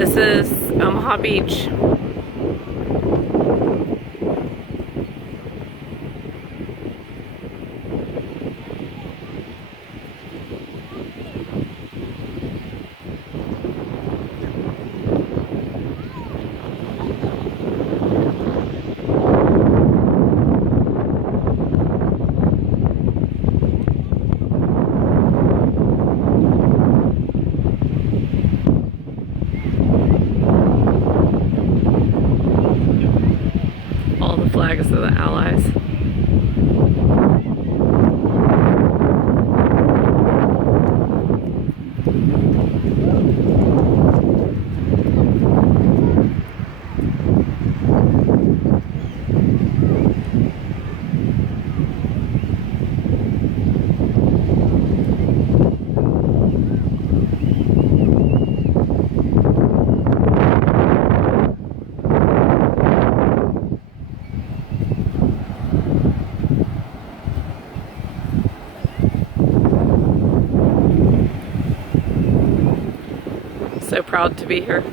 This is Omaha Beach. All the flags of the Allies. So proud to be here.